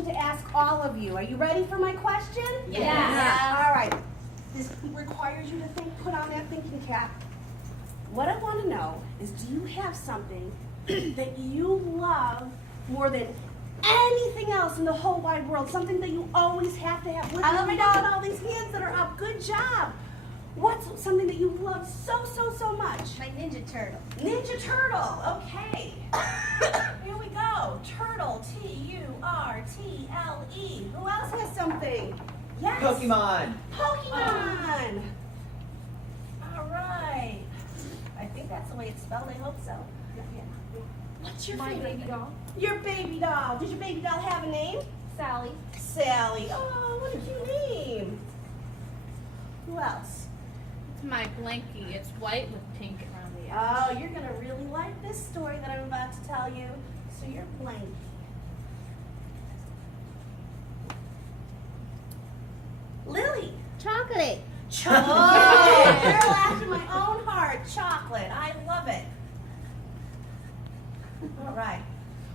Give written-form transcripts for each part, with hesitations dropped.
question to ask all of you. Are you ready for my question? Yes. All right. This requires you to think, put on that thinking cap. What I want to know is, do you have something that you love more than anything else in the whole wide world? Something that you always have to have. I love my Look at dog. all these hands that are up. Good job. What's something that you love so, so, so much? My Ninja Turtle. Ninja Turtle. Okay. Here we go. Turtle. Turtle. Who else has something? Yes. Pokemon. Pokemon. All right. I think that's the way it's spelled. I hope so. Yeah. What's your My favorite? baby doll. Your baby doll. Does your baby doll have a name? Sally. Sally. Oh, what a cute name. Who else? It's my blankie. It's white with pink around the edge. Oh, you're going to really like this story that I'm about to tell you. So you're blank. Lily. Chocolate. Chocolate. Oh, girl after my own heart. Chocolate. I love it. All right.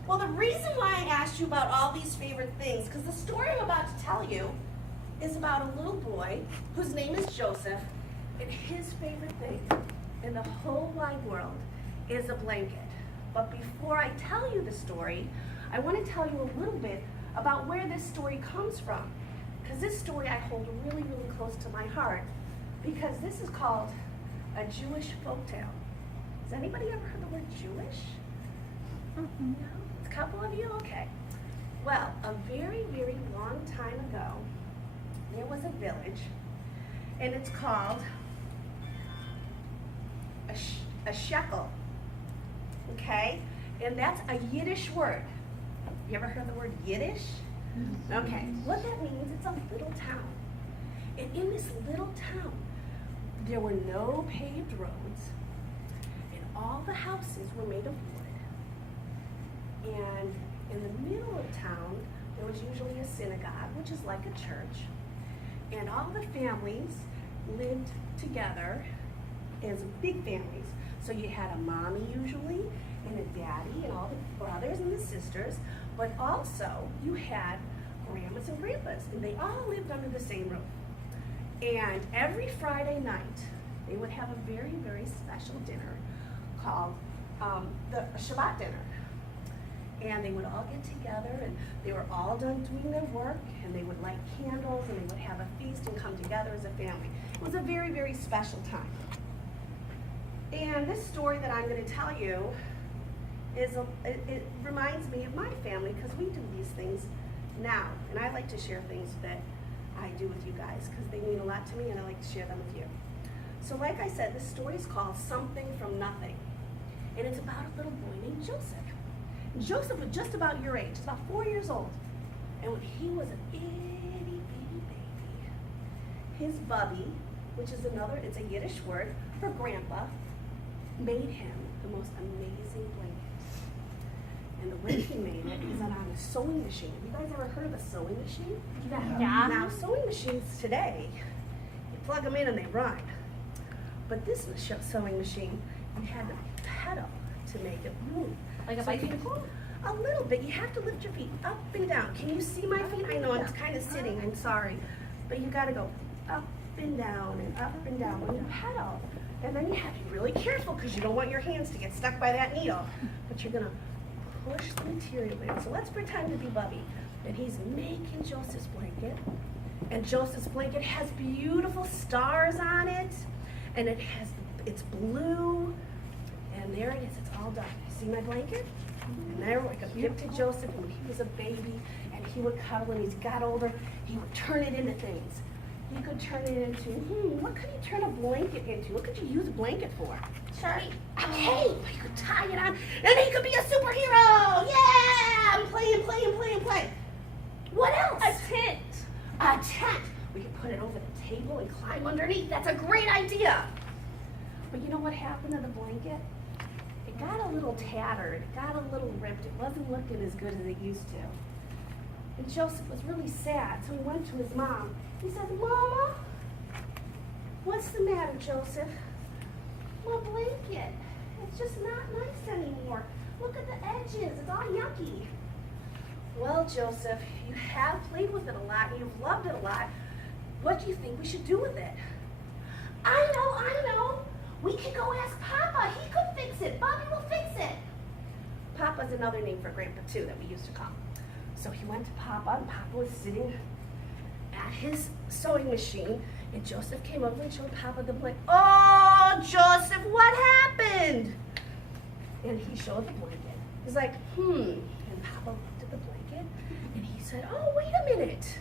Well, the reason why I asked you about all these favorite things, because the story I'm about to tell you is about a little boy whose name is Joseph, and his favorite thing in the whole wide world is a blanket. But before I tell you the story, I want to tell you a little bit about where this story comes from. Because this story I hold really, really close to my heart, because this is called a Jewish folktale. Has anybody ever heard the word Jewish? No? A couple of you? Okay. Well, a very, very long time ago, there was a village, and it's called a shekel, okay? And that's a Yiddish word. You ever heard the word Yiddish? Okay, what that means, it's a little town. And in this little town, there were no paved roads, and all the houses were made of wood. And in the middle of town, there was usually a synagogue, which is like a church. And all the families lived together as big families. So you had a mommy usually, and a daddy, and all the brothers and the sisters, but also you had grandmas and grandpas, and they all lived under the same roof. And every Friday night, they would have a very, very special dinner called the Shabbat dinner. And they would all get together, and they were all done doing their work, and they would light candles, and they would have a feast and come together as a family. It was a very, very special time. And this story that I'm going to tell you it reminds me of my family, because we do these things now. And I like to share things that I do with you guys, because they mean a lot to me, and I like to share them with you. So like I said, this story is called Something from Nothing. And it's about a little boy named Joseph. Joseph was just about your age, about 4 years old. And when he was an itty bitty baby, his bubby, which is it's a Yiddish word for grandpa, made him the most amazing blanket. And the way he made it is on a sewing machine. Have you guys ever heard of a sewing machine? Yeah. Now, sewing machines today, you plug them in and they run. But this sewing machine, you had to pedal to make it move. Like a So you- bicycle? A little bit. You have to lift your feet up and down. Can you see my feet? I know I'm kind of sitting. I'm sorry. But you got to go up and down and up and down when you pedal. And then you have to be really careful, because you don't want your hands to get stuck by that needle. But you're going to push the material in. So let's pretend to be Bubby. And he's making Joseph's blanket. And Joseph's blanket has beautiful stars on it. And it's blue. And there it is. It's all done. See my blanket? And there I could give to Joseph when he was a baby, and he would cuddle. When he's got older, he would turn it into things. He could turn it into, what could he turn a blanket into? What could you use a blanket for? Shark. A cape. You could tie it on, and he could be a superhero. Yeah! I'm playing. What else? A tent. A tent. We could put it over the table and climb underneath. That's a great idea. But you know what happened to the blanket? It got a little tattered. It got a little ripped. It wasn't looking as good as it used to. And Joseph was really sad, so he went to his mom. He said, Mama, what's the matter, Joseph? My blanket. It's just not nice anymore. Look at the edges. It's all yucky. Well, Joseph, you have played with it a lot and you've loved it a lot. What do you think we should do with it? I know. We can go ask Papa. He could fix it. Bobby will fix it. Papa's another name for Grandpa, too, that we used to call him. So he went to Papa, and Papa was sitting at his sewing machine, and Joseph came over and showed Papa the blanket. Oh, Joseph, what happened? And he showed the blanket. He's like, And Papa looked at the blanket, and he said, oh, wait a minute.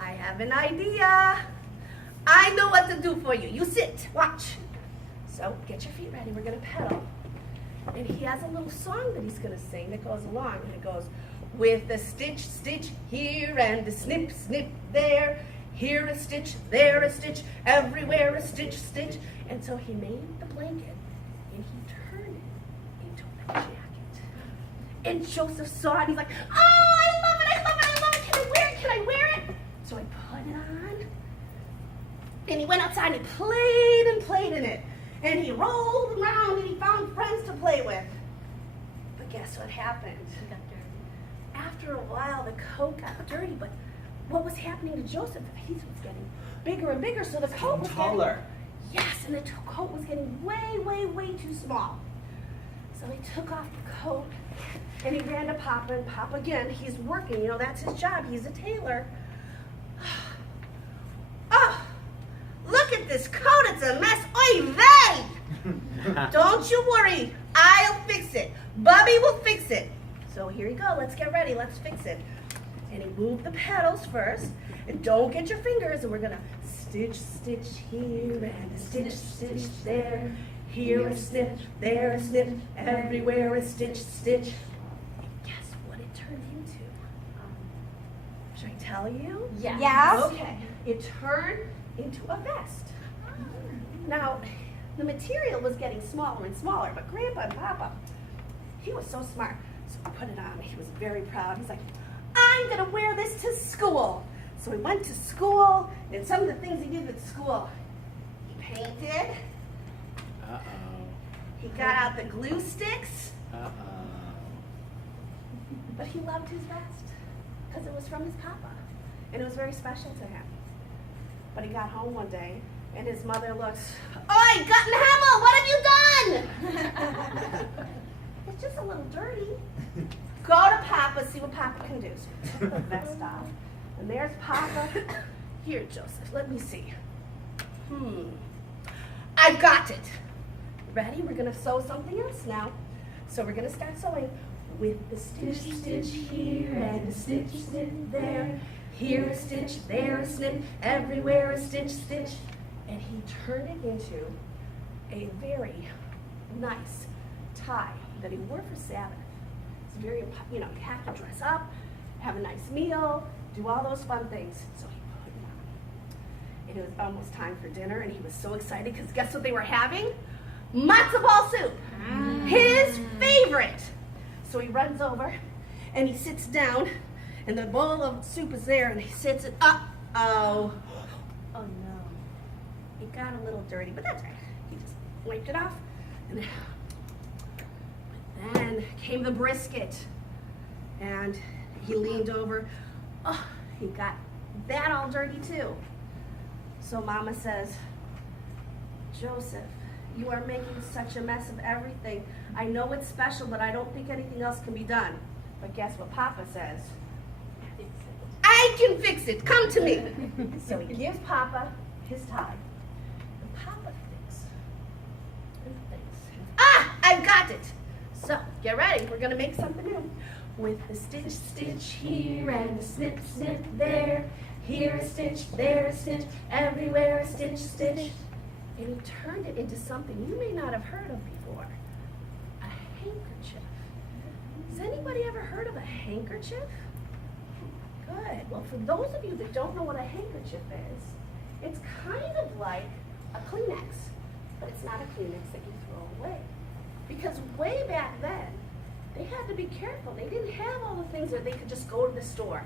I have an idea. I know what to do for you. You sit, watch. So get your feet ready. We're going to pedal. And he has a little song that he's going to sing that goes along. And it goes, with a stitch, stitch here, and a snip, snip there. Here a stitch, there a stitch, everywhere a stitch, stitch. And so he made the blanket, and he turned it into a jacket. And Joseph saw it, and he's like, oh, I love it. Can I wear it? So I put it on. And he went outside and he played in it. And he rolled around and he found friends to play with. But guess what happened? It got dirty. After a while, the coat got dirty, but what was happening to Joseph? He was getting bigger and bigger, so the coat was taller. Yes, and the coat was getting way, way, way too small. So he took off the coat and he ran to Papa, and Papa again, he's working, that's his job. He's a tailor. Oh, look at this coat, it's a mess. Oy vey! Don't you worry, I'll fix it. Bubby will fix it. So here you go, let's get ready, let's fix it. And he moved the petals first, and don't get your fingers, and we're gonna stitch, stitch here, and a stitch, stitch there. Here a snip, there a snip, everywhere a stitch, stitch. Guess what it turned into? Should I tell you? Yes. Okay, it turned into a vest. Now, the material was getting smaller and smaller, but Grandpa and Papa, he was so smart. So he put it on, he was very proud. He's like, I'm gonna wear this to school. So he went to school, and some of the things he did at school, he painted, he got out the glue sticks, but he loved his vest because it was from his Papa, and it was very special to him. But he got home one day, and his mother looks, Oi, Guttenhamel, what have you done? It's just a little dirty. Go to Papa, see what Papa can do. So he took the vest off, and there's Papa. Here, Joseph, let me see. I've got it. Ready? We're gonna sew something else now. So we're gonna start sewing with the stitch, stitch here, and a stitch, stitch there. Here a stitch, there a snip, everywhere a stitch, stitch. And he turned it into a very nice tie that he wore for Sabbath. It's very, you have to dress up, have a nice meal, do all those fun things. So he put it on. And it was almost time for dinner, and he was so excited because guess what they were having? Matzo ball soup, his favorite. So he runs over, and he sits down, and the bowl of soup is there, and he sits it, oh no. It got a little dirty, but that's right. He just wiped it off, and then came the brisket, and he leaned over. Oh, he got that all dirty too. So Mama says, Joseph, you are making such a mess of everything. I know it's special, but I don't think anything else can be done. But guess what Papa says? I can fix it. Come to me. So he gives Papa his tie. And Papa thinks and thinks. I've got it. So get ready. We're going to make something new. With the stitch, stitch here, and a snip, snip there. Here a stitch, there a stitch, everywhere a stitch, stitch. And he turned it into something you may not have heard of before. A handkerchief. Has anybody ever heard of a handkerchief? Good. Well, for those of you that don't know what a handkerchief is, it's kind of like a Kleenex, but it's not a Kleenex that you throw away. Because way back then, they had to be careful. They didn't have all the things that they could just go to the store.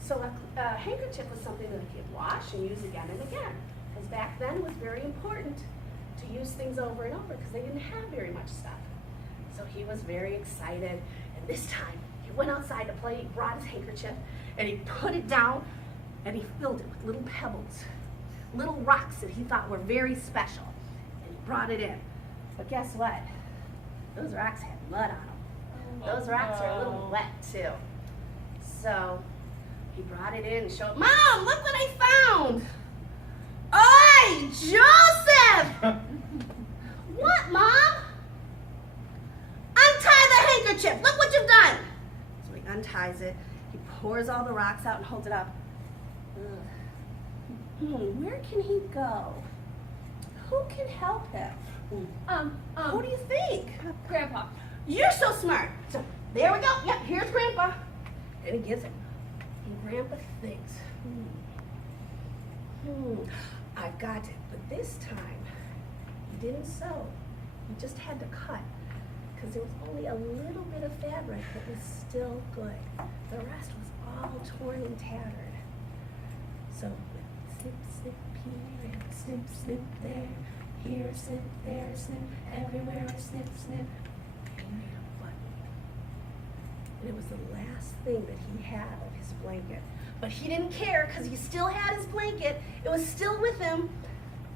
So a handkerchief was something that they could wash and use again and again. Because back then it was very important to use things over and over because they didn't have very much stuff. So he was very excited, and this time he went outside to play, he brought his handkerchief, and he put it down, and he filled it with little pebbles, little rocks that he thought were very special, and he brought it in. But guess what? Those rocks had mud on them. Those rocks are a little wet too. So he brought it in and showed, Mom, look what I found. Oi, Joseph! What, Mom? Untie the handkerchief. Look what you've done. So he unties it. He pours all the rocks out and holds it up. Where can he go? Who can help him? Who do you think? Grandpa. You're so smart. So there we go. Yep, here's Grandpa. And he gives it. And Grandpa thinks, I've got it. But this time, he didn't sew. He just had to cut. Because there was only a little bit of fabric that was still good. The rest was all torn and tattered. So with snip, snip here, and snip, snip there, here, snip, there, snip, everywhere, snip, snip, he made a button. And it was the last thing that he had of his blanket. But he didn't care because he still had his blanket. It was still with him.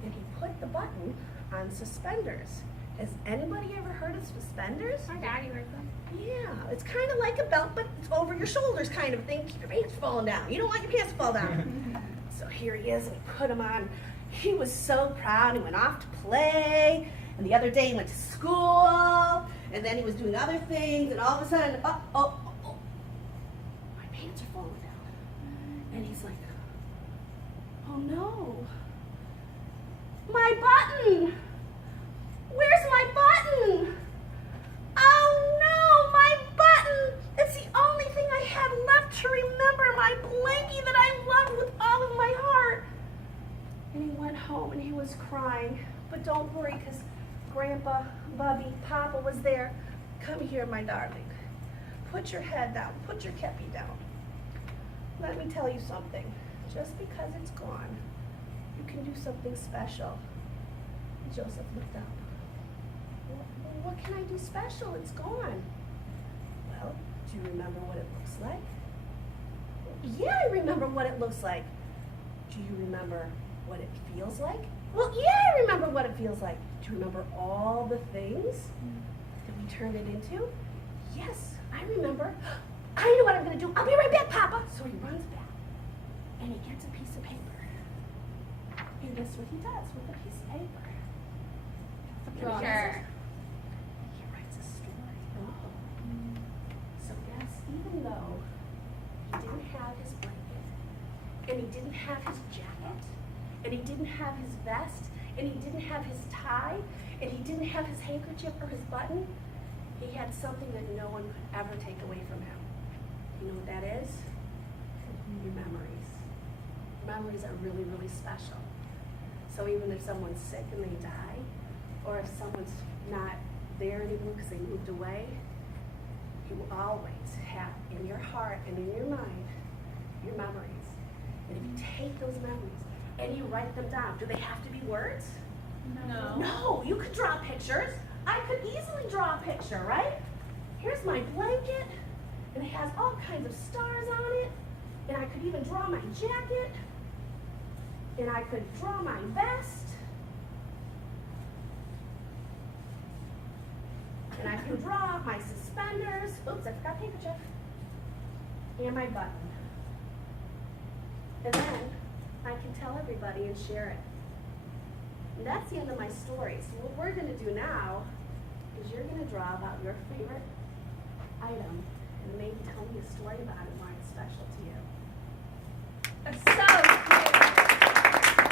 And he put the button on suspenders. Has anybody ever heard of suspenders? My daddy heard them. Yeah, it's kind of like a belt, but it's over your shoulders kind of thing. Keep your pants from falling down. You don't want your pants to fall down. So here he is, and he put them on. He was so proud. He went off to play, and the other day he went to school, and then he was doing other things, and all of a sudden, my pants are falling down. And he's like, oh no, my button. Where's my button? Oh no, my button! It's the only thing I had left to remember my blankie that I loved with all of my heart. And he went home and he was crying. But don't worry, because Grandpa, Bubby, Papa was there. Come here, my darling. Put your head down. Put your kepi down. Let me tell you something. Just because it's gone, you can do something special. Joseph looked up. What can I do special? It's gone. Well, do you remember what it looks like? Yeah, I remember what it looks like. Do you remember what it feels like? Well, yeah, I remember what it feels like. Do you remember all the things that we turned it into? Yes, I remember. I know what I'm going to do. I'll be right back, Papa. So he runs back, and he gets a piece of paper. And guess what he does with a piece of paper? Sure. He writes a story. So yes, even though he didn't have his blanket, and he didn't have his jacket, and he didn't have his vest, and he didn't have his tie, and he didn't have his handkerchief or his button, he had something that no one could ever take away from him. You know what that is? Your memories. Memories are really, really special. So even if someone's sick and they die, or if someone's not there anymore because they moved away, you will always have in your heart and in your mind your memories. And if you take those memories and you write them down, do they have to be words? No. No, you could draw pictures. I could easily draw a picture, right? Here's my blanket, and it has all kinds of stars on it, and I could even draw my jacket, and I could draw my vest, and I can draw my suspenders. Oops, I forgot handkerchief. And my button. And then I can tell everybody and share it. And that's the end of my story. So what we're going to do now is you're going to draw about your favorite item and maybe tell me a story about it, why it's special to you. So